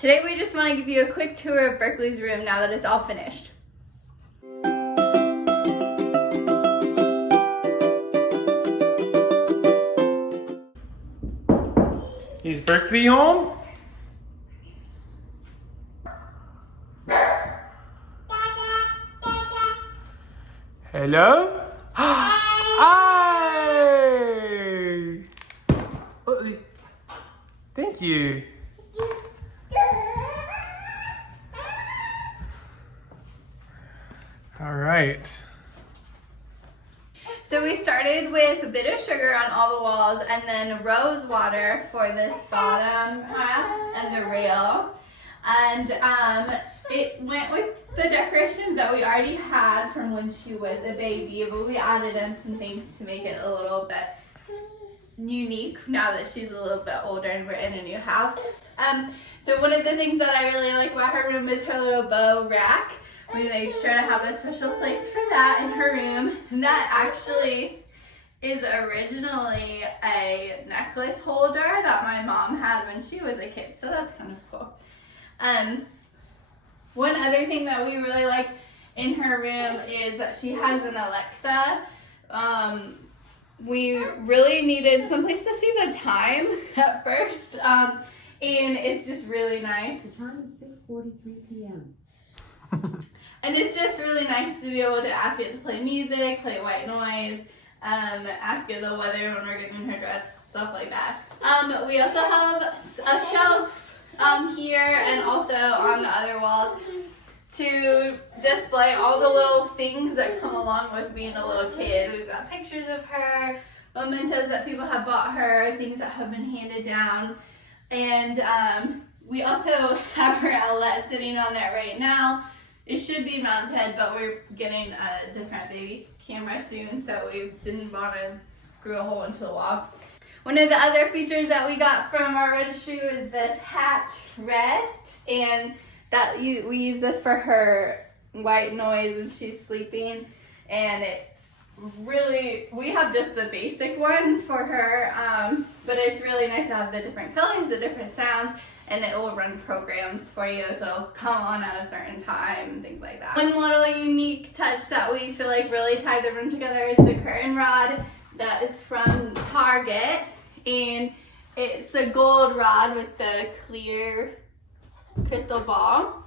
Today we just want to give you a quick tour of Berkeley's room now that it's all finished. Is Berkeley home? Hello? Hi! Thank you. All right. So we started with a bit of sugar on all the walls and then rose water for this bottom half and the rail. And it went with the decorations that we already had from when she was a baby, but we added in some things to make it a little bit unique now that she's a little bit older and we're in a new house. So one of the things that I really like about her room is her little bow rack. We made sure to have a special place for that in her room. And that actually is originally a necklace holder that my mom had when she was a kid. So that's kind of cool. One other thing that we really like in her room is that she has an Alexa. We really needed someplace to see the time at first. And it's just really nice. The time is 6:43 p.m. And it's just really nice to be able to ask it to play music, play white noise, ask it the weather when we're getting her dressed, stuff like that. We also have a shelf here and also on the other walls to display all the little things that come along with being a little kid. We've got pictures of her, mementos that people have bought her, things that have been handed down. And we also have her outlet sitting on there right now. It should be mounted, but we're getting a different baby camera soon, so we didn't want to screw a hole into the wall. One of the other features that we got from our registry was this hatch rest, and we use this for her white noise when she's sleeping, and it's really, we have just the basic one for her, but it's really nice to have the different colors, the different sounds, and it will run programs for you, so it'll come on at a certain time and things like that. One little unique touch that we feel like really tied the room together is the curtain rod that is from Target, and it's a gold rod with the clear crystal ball.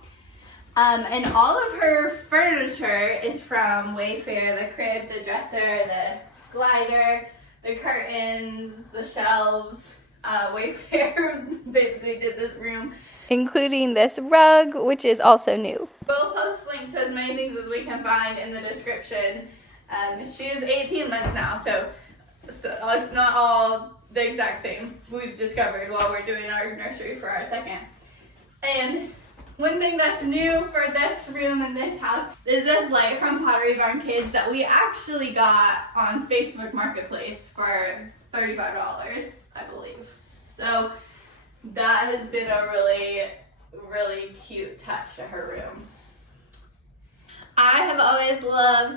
And all of her furniture is from Wayfair, the crib, the dresser, the glider, the curtains, the shelves. Wayfair basically did this room, including this rug, which is also new. We'll post links to as many things as we can find in the description. She is 18 months now, so it's not all the exact same. We've discovered while we're doing our nursery for our second. And one thing that's new for this room in this house is this light from Pottery Barn Kids that we actually got on Facebook Marketplace for $35, I believe. So that has been a really, really cute touch to her room. I have always loved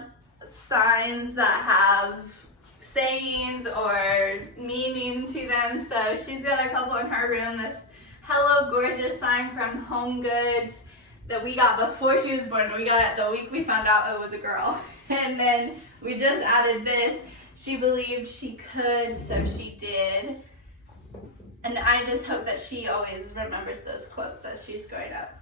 signs that have sayings or meaning to them, so she's got a couple in her room. This Hello Gorgeous sign from Home Goods that we got before she was born. We got it the week we found out it was a girl. And then we just added this. She believed she could, so she did. And I just hope that she always remembers those quotes as she's growing up.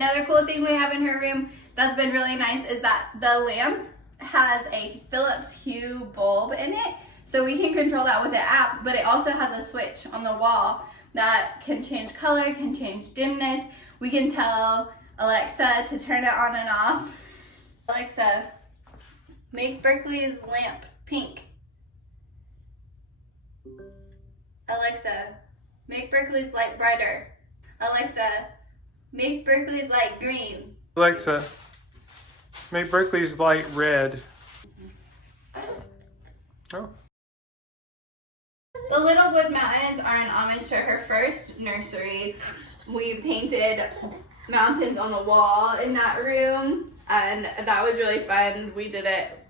Another cool thing we have in her room that's been really nice is that the lamp has a Philips Hue bulb in it. So we can control that with an app, but it also has a switch on the wall that can change color, can change dimness. We can tell Alexa to turn it on and off. Alexa, make Berkeley's lamp pink. Alexa, make Berkeley's light brighter. Alexa, make Berkeley's light green. Alexa, make Berkeley's light red. Oh. The little wood mountains are an homage to her first nursery. We painted mountains on the wall in that room, and that was really fun. We did it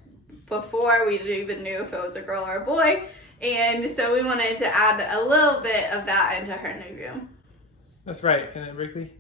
before we even knew if it was a girl or a boy, and so we wanted to add a little bit of that into her new room. That's right, isn't it, Berkeley?